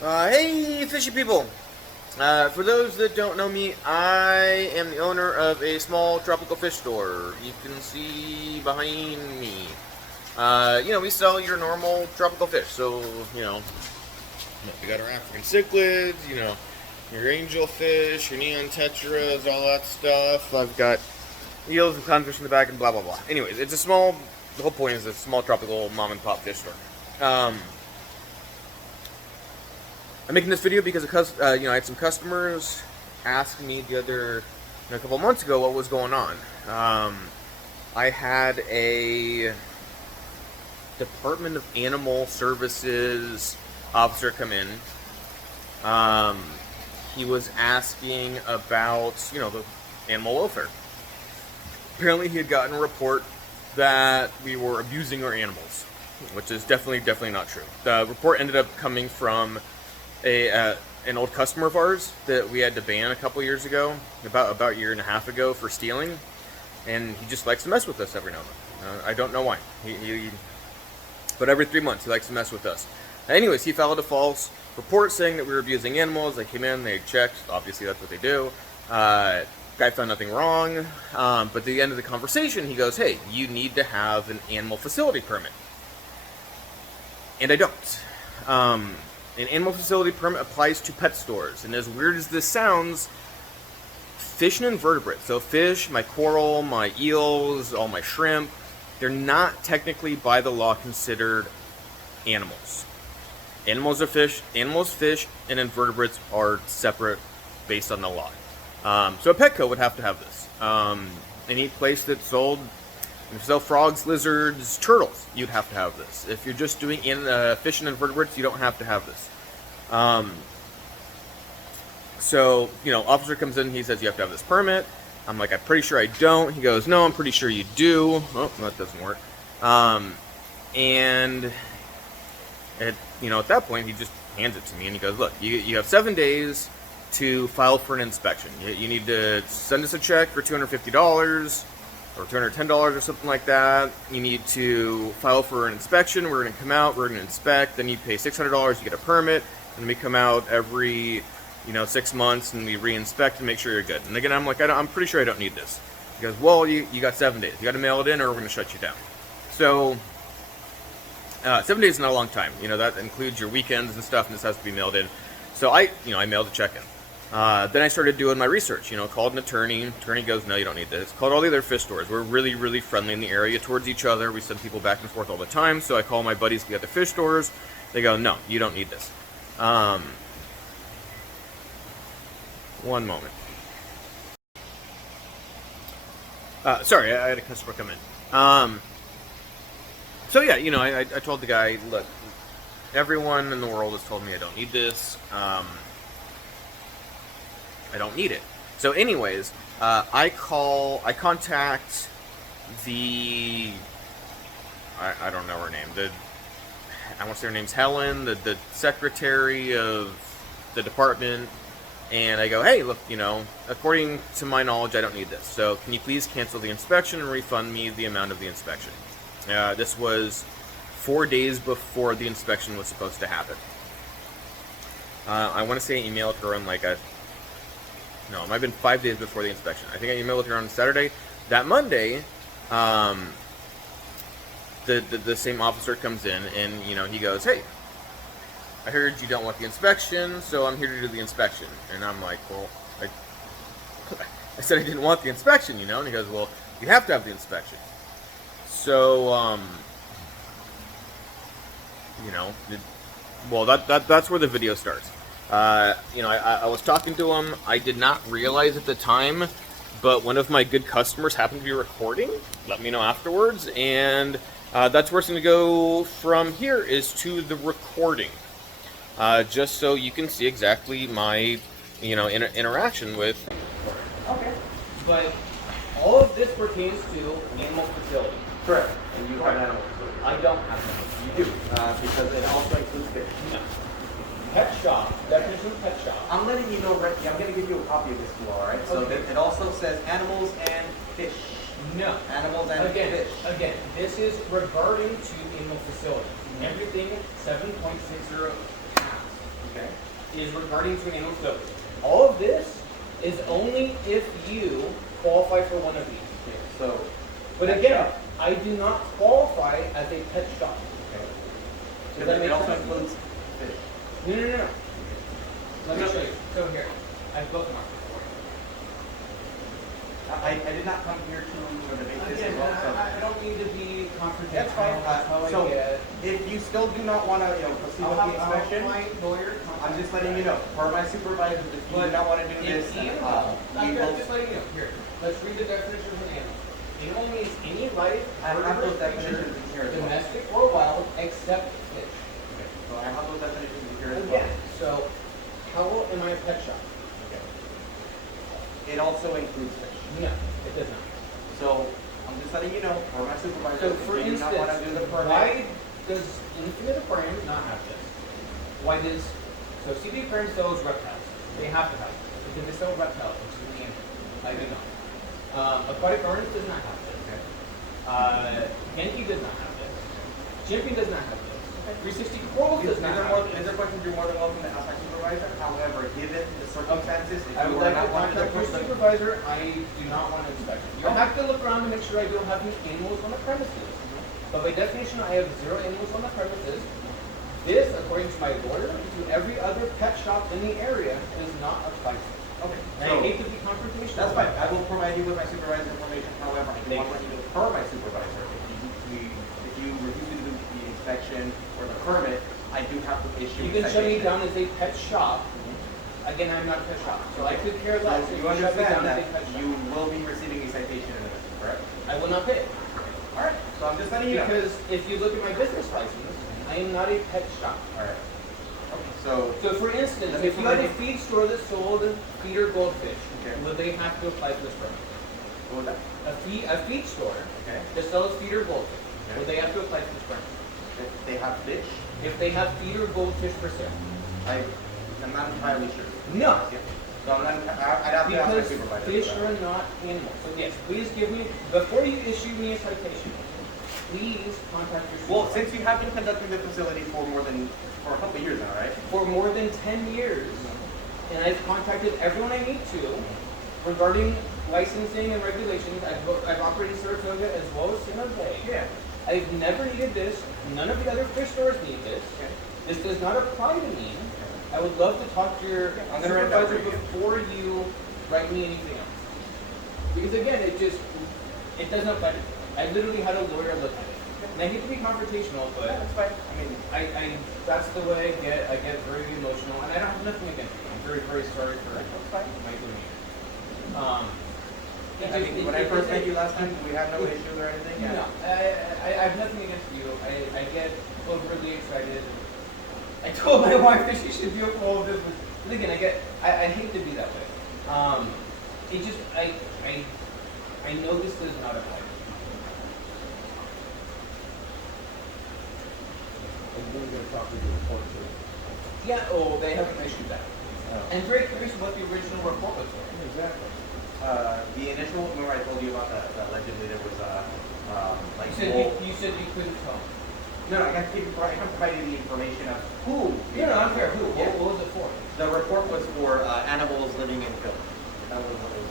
Hey, fishy people! For those that don't know me, I am the owner of a small tropical fish store. You can see behind me. We sell your normal tropical fish. So, we got our African cichlids, your angelfish, your neon tetras, all that stuff. I've got eels and clownfish in the back and blah, blah, blah. Anyways, the whole point is a small tropical mom and pop fish store. I'm making this video because I had some customers ask me a couple months ago what was going on. I had a Department of Animal Services officer come in. He was asking about, the animal welfare. Apparently he had gotten a report that we were abusing our animals, which is definitely not true. The report ended up coming from an old customer of ours that we had to ban a couple years ago, about a year and a half ago, for stealing, and he just likes to mess with us every now and then. I don't know why. But every 3 months he likes to mess with us. Anyways, he filed a false report saying that we were abusing animals. They came in, they checked. Obviously, that's what they do. Guy found nothing wrong. But at the end of the conversation, he goes, "Hey, you need to have an animal facility permit," and I don't. An animal facility permit applies to pet stores, and as weird as this sounds, fish and invertebrates, so fish, my coral, my eels, all my shrimp, they're not technically by the law considered animals. Animals, fish, and invertebrates are separate based on the law. So a Petco would have to have this. Any place that sold frogs, lizards, turtles, you'd have to have this. If you're just doing fish and invertebrates, you don't have to have this. Officer comes in, he says you have to have this permit. I'm like, I'm pretty sure I don't. He goes, no, I'm pretty sure you do. Oh, that doesn't work. At that point, he just hands it to me and he goes, look, you have 7 days to file for an inspection. You need to send us a check for $250 or $210 or something like that. You need to file for an inspection. We're going to come out, we're going to inspect, then you pay $600, you get a permit, and we come out every 6 months and we re-inspect and make sure you're good. And again, I'm like, I'm pretty sure I don't need this. He goes, well, you got 7 days. You got to mail it in or we're going to shut you down. So 7 days is not a long time. That includes your weekends and stuff, and this has to be mailed in. So I mailed a check in. Then I started doing my research, called an attorney. Attorney goes, no, you don't need this. Called all the other fish stores. We're really, really friendly in the area towards each other. We send people back and forth all the time. So I call my buddies at the other fish stores. They go, no, you don't need this. One moment. Sorry, I had a customer come in. I told the guy, look, everyone in the world has told me I don't need this. I don't need it. So anyways, I contact the, I don't know her name, I want to say her name's Helen, the secretary of the department, and I go, hey, look, according to my knowledge, I don't need this. So can you please cancel the inspection and refund me the amount of the inspection? This was 4 days before the inspection was supposed to happen. I want to say I emailed her on no, it might have been 5 days before the inspection. I think I emailed her on Saturday. That Monday, the same officer comes in and, he goes, hey, I heard you don't want the inspection, so I'm here to do the inspection. And I'm like, well, I said I didn't want the inspection, and he goes, well, you have to have the inspection. So, that's where the video starts. I was talking to him. I did not realize at the time, but one of my good customers happened to be recording. Let me know afterwards, and that's where it's going to go from here, is to the recording. Just so you can see exactly my, interaction with. Okay, but all of this pertains to animal facility. Correct. And you have an animal facility. I don't have an animal. You do, because it also includes fish. No. Pet shop. Definition of pet shop. I'm letting you know right here. I'm going to give you a copy of this too, all right? So okay. It also says animals and fish. No. Animals and fish. Again, this is regarding to animal facility. Everything 7.60 pounds. Okay. is regarding to animals. So all of this is only if you qualify for one of these. Okay. So. But again, I do not qualify as a pet shop. Okay. Does that make it also sense? includes fish. No. Let me show you. So here, I've bookmarked it for you. I did not come here to debate this Again, as well. So. I don't need to be confrontational. That's fine. That's how So I get. if you still do not want to, proceed with the inspection, I'm just letting you know. For my supervisor, if you do not want to do this, I'm just letting you know. Here, let's read the definition of an animal. Animal means any life, I have those creature, definitions in here as well. domestic or wild, except fish. Okay. So I have those definitions in here as well. Again, so how am I a pet shop? Okay. It also includes fish. No, it does not. So I'm just letting you know, for my supervisor, So if for you do not want to do instance, the permit. why does Infinite Aquarium not have this? Why does so CD Aquarium sells reptiles? They have to have it because they sell reptiles, which is an animal. I do not. Aquatic Gardens does not have this. Okay. Genki does not have this. Chimping does not have this. 360 Corals does not have These this. are questions you're more than welcome to ask my supervisor. However, given the circumstances, if I you would are like to not wanting to contact your push the supervisor. I do not want to inspect it. You'll have to look around to make sure I don't have any animals on the premises. But by definition, I have 0 animals on the premises. This, according to my lawyer, to every other pet shop in the area, does not apply to it. Okay. And I hate to be confrontational. That's fine. I will provide you with my supervisor's information. However, I do want to let you know per my supervisor, if you refuse to do the inspection or the permit, I do have to issue. You can shut me down as a pet shop. Again, I'm not a pet shop, so I could care less. So if you shut me understand down as that a pet shop. you will be receiving a citation in a minute, correct? I will not pay. All right. So I'm just letting you know. Because if you look at my business license, I am not a pet shop. All right. Okay. So For instance, Let me if you had a provide feed store that sold feeder goldfish, Okay. would they have to apply for this permit? what was that? A feed store Okay. that sells feeder goldfish, Okay. would they have to apply for this permit? If they have fish, If they have feeder goldfish for sale? I'm not entirely sure. No. Yeah. So I'm not. I'd have to ask my Because supervisor. fish for that. are not animals. So yes, please give me, before you issue me a citation, please contact your Well, supervisor. since you have been conducting the facility for a couple of years now, right? For more than 10 years, and I've contacted everyone I need to regarding licensing and regulations. I've operated Saratoga as well as San Jose. Yeah. I've never needed this. None of the other fish stores need this. Okay. This does not apply to me. I would love to talk to your I'm gonna write that supervisor for you. before you write me anything else. Because again, it doesn't apply to me. I literally had a lawyer look at it. And I hate to be confrontational, but That's fine. I mean, that's the way I get. I get very emotional, and I don't have nothing against you. I'm very, very sorry for that's fine. my demeanor. I mean, when I first met you last time, we had no issue or anything. No, I have nothing against you. I get overly excited. I told my wife that she should do all of this, but again, I hate to be that way. It just, I know this does not apply. And we're going to talk to the report too. Yeah, oh, they haven't issued that. Oh. I'm very curious what the original report was for. Exactly. The initial, remember I told you about the allegedly there was like You said you couldn't tell. No, I can provide you the information of who. No, I'm fair. Who? Yeah. What was it for? The report was for animals living in filth. That was what it was.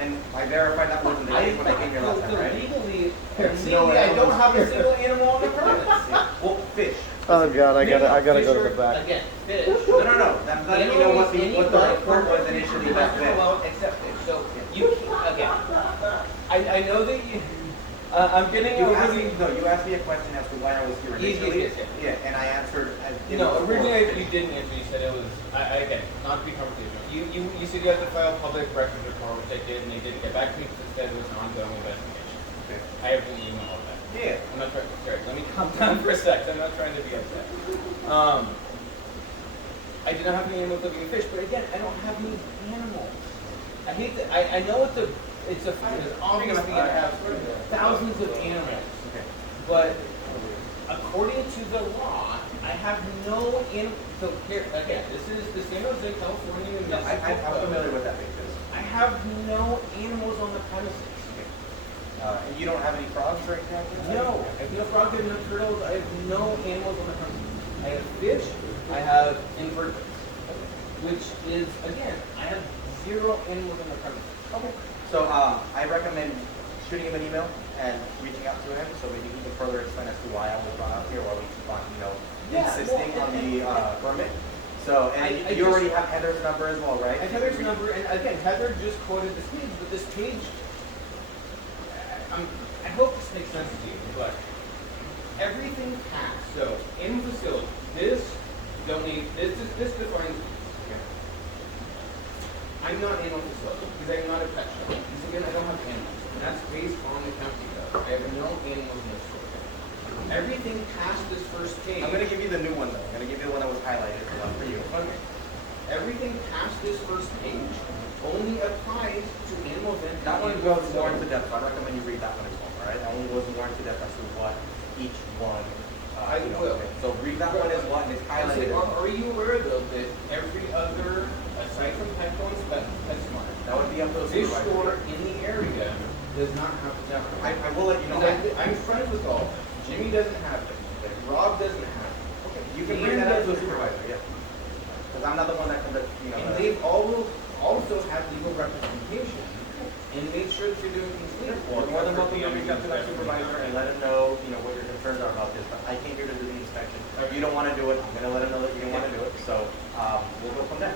And I verified that wasn't the case when I came here last time, right? Legally, no I don't animals. have a single animal on the premise. Yeah. Well, fish. Oh God, I gotta Fish go to are- the back. Again, fish. No. I'm letting you know what the report was initially back then. Except fish. So you again. I know that you. I'm getting You asked me, overly. no, you asked me a question as to why I was here initially. Yes. Yeah, and I answered as No, before. originally you didn't answer. You said it was. Again, not to be confrontational. You said you had to file a public records report, which I did, and they didn't get back to me because it said it was an ongoing investigation. Okay. I have an email of that. Yeah. I'm not trying. Sorry, let me calm down for a sec. I'm not trying to be upset. I do not have any animals living in fish, but again, I don't have any animals. I hate that. I know it's a fact. It's obviously going to have thousands of animals, Okay. but according to the law, I have no animals. So here again, this is the San Jose, California No, I'm municipal code. familiar with that because I have no animals on the premises. and you don't have any frogs or anything like that? No, I have no frogs, I have no turtles, I have no animals on the premises. I have fish, I have invertebrates, which is, again, I have 0 animals in the premises. Okay. So I recommend shooting him an email and reaching out to him so maybe he can further explain as to why I was brought out here, while we keep on, insisting on the permit. So, and you already have Heather's number as well, right? I have Heather's number, and again, Heather just quoted this page, but this page, I hope this makes sense to you, but everything passed. So, in facility, this defines. I'm not an animal facility because I'm not a pet shop. Because again, I don't have animals, and that's based on the county code. I have no animals in this store. Everything past this first page. I'm going to give you the new one though. I'm going to give you the one that was highlighted, the one for you. Okay. Everything past this first page only applies to animals in. That one goes more into depth. I recommend you read that one as well. All right. That one goes more into depth as to what each one. I will. So read that one as well, and it's highlighted. Are you aware though that every other, aside from pet points, PetSmart, That would be up to the fish supervisor. store in the area does not have the demo. I will let you know. I'm friends with all. Jimmy doesn't have it. Rob doesn't have it. Okay. You can bring that up to the supervisor. Yeah. Because I'm not the one that can. And they've all also had legal representation and made sure that you're doing things legal. You're more than welcome to reach out to that supervisor and let him know, what your concerns are about this. But I came here to do the inspection. If you don't want to do it, I'm going to let him know that you don't want to do it. So we'll go from there.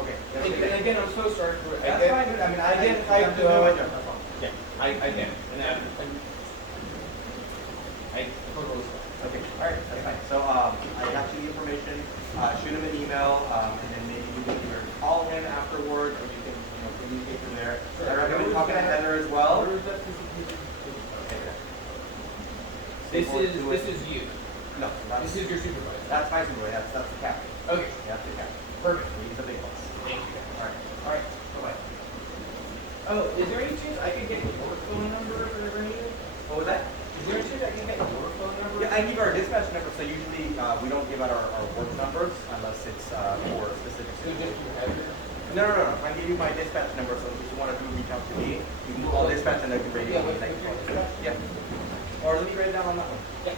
Okay. And again, I'm so sorry for it. That's fine, dude. I mean, I get my job. That's fine. Yeah, I get it. And I totally understand. Okay. All right. That's fine. So I got you the information. Shoot him an email, and then maybe you can either call him afterwards, or you can communicate from there. I recommend talking to Heather as well. This is you. No, This is your supervisor. that's my supervisor. That's the captain. Okay. That's the captain. Perfect. He's the big boss. Thank you. All right. All right. Bye-bye. Oh, is there any chance I could get your work phone number if ever needed? What was that? Is there any chance I can get your work phone number? Yeah, I give our dispatch number, so usually we don't give out our work numbers unless it's for specific So just situations. your Heather? No. I give you my dispatch number, so if you want to reach out to me, you can call dispatch and they can radio me. what's your dispatch? Yeah. Or let me write it down on that one. Yeah.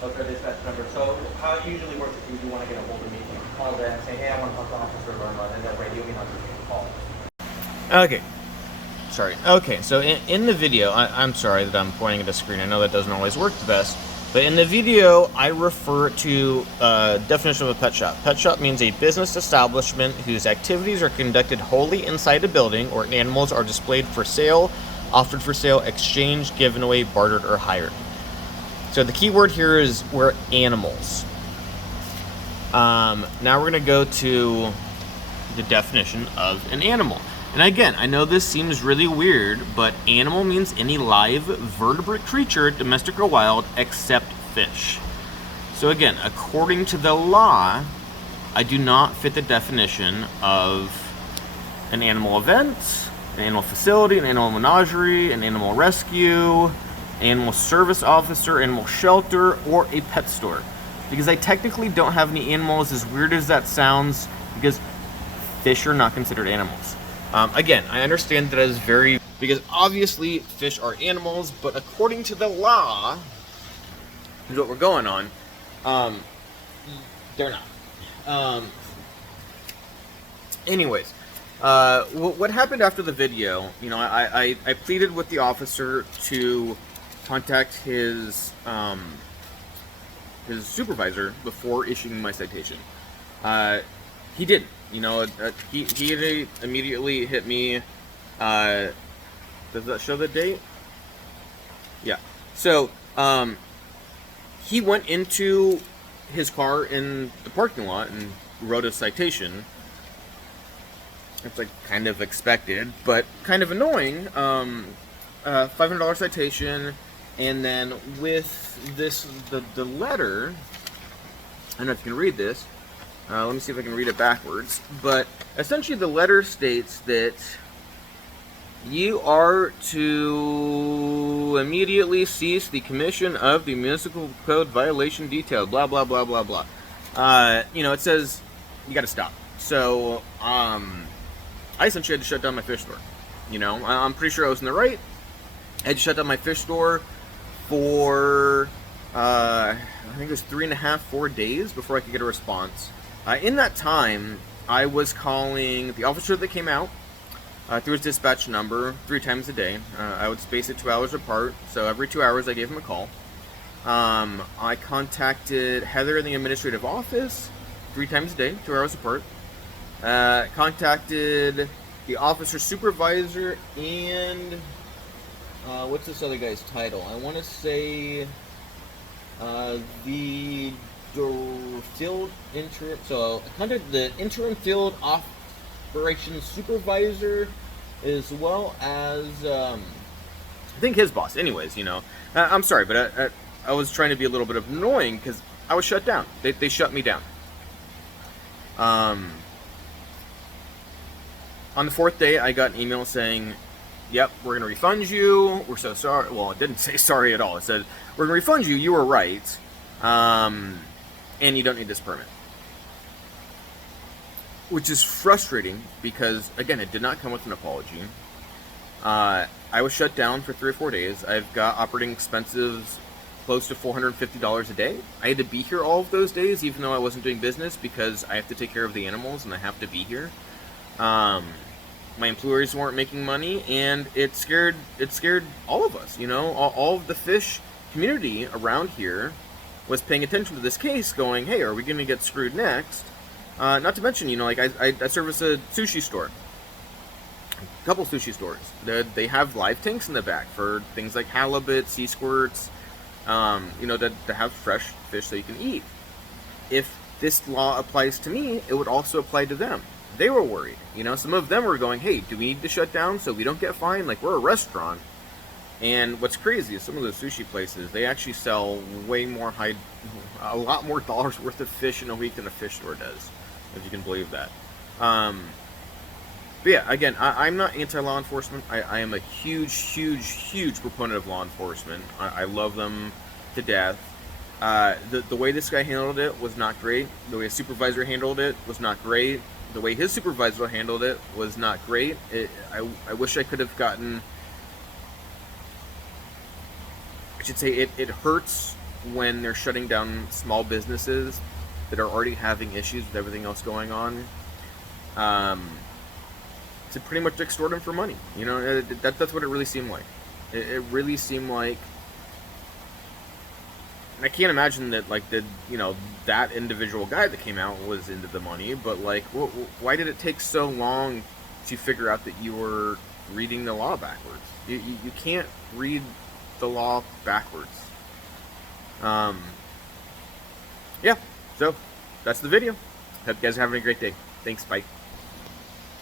That's our dispatch number. So how it usually works if you do want to get a hold of me, call them and say, hey, I want to talk to Officer Burma, and then radio me, not give me a call. Okay. Sorry. Okay, so in the video, I'm sorry that I'm pointing at the screen. I know that doesn't always work the best. But in the video, I refer to definition of a pet shop. Pet shop means a business establishment whose activities are conducted wholly inside a building or animals are displayed for sale, offered for sale, exchanged, given away, bartered, or hired. So the key word here is we're animals. Now we're going to go to the definition of an animal. And again, I know this seems really weird, but animal means any live vertebrate creature, domestic or wild, except fish. So again, according to the law, I do not fit the definition of an animal event, an animal facility, an animal menagerie, an animal rescue, animal service officer, animal shelter, or a pet store. Because I technically don't have any animals, as weird as that sounds, because fish are not considered animals. Again, I understand that is very, because obviously fish are animals, but according to the law, is what we're going on, they're not. Anyways, what happened after the video, I pleaded with the officer to contact his supervisor before issuing my citation. He didn't. He immediately hit me. Does that show the date? Yeah. So, he went into his car in the parking lot and wrote a citation. It's like kind of expected, but kind of annoying. $500 citation, and then with this, the letter. I don't know if you can read this. Let me see if I can read it backwards. But essentially the letter states that You are to immediately cease the commission of the municipal code violation detailed. Blah blah blah blah blah. It says you got to stop. So, I essentially had to shut down my fish store. I'm pretty sure I was in the right. I had to shut down my fish store for I think it was 3.5, 4 days before I could get a response. In that time, I was calling the officer that came out through his dispatch number 3 times a day. I would space it 2 hours apart, so every 2 hours I gave him a call. I contacted Heather in the administrative office 3 times a day, 2 hours apart. Contacted the officer supervisor and what's this other guy's title? I want to say the field interim. So I contacted the interim field operations supervisor, as well as I think his boss. Anyways, I'm sorry, but I was trying to be a little bit annoying because I was shut down. They shut me down. On the 4th day, I got an email saying, "Yep, we're going to refund you. We're so sorry." Well, it didn't say sorry at all. It said, "We're going to refund you. You were right, and you don't need this permit." Which is frustrating because, again, it did not come with an apology. I was shut down for 3 or 4 days. I've got operating expenses close to $450 a day. I had to be here all of those days, even though I wasn't doing business, because I have to take care of the animals and I have to be here. My employees weren't making money, and it scared all of us. All of the fish community around here was paying attention to this case, going, "Hey, are we going to get screwed next?" Not to mention, I service a sushi store, a couple sushi stores. They have live tanks in the back for things like halibut, sea squirts, to have fresh fish that you can eat. If this law applies to me, it would also apply to them. They were worried. Some of them were going, "Hey, do we need to shut down so we don't get fined? Like, we're a restaurant." And what's crazy is some of those sushi places, they actually sell a lot more dollars worth of fish in a week than a fish store does, if you can believe that. But yeah, again, I'm not anti-law enforcement. I am a huge proponent of law enforcement. I love them to death. The way this guy handled it was not great. The way his supervisor handled it was not great. The way his supervisor handled it was not great. I wish I could have gotten... I should say it hurts when they're shutting down small businesses that are already having issues with everything else going on, to pretty much extort them for money. That's what it really seemed like. It really seemed like... And I can't imagine that, that individual guy that came out was into the money, but, why did it take so long to figure out that you were reading the law backwards? You can't read the law backwards. Yeah, so that's the video. Hope you guys are having a great day. Thanks, bye.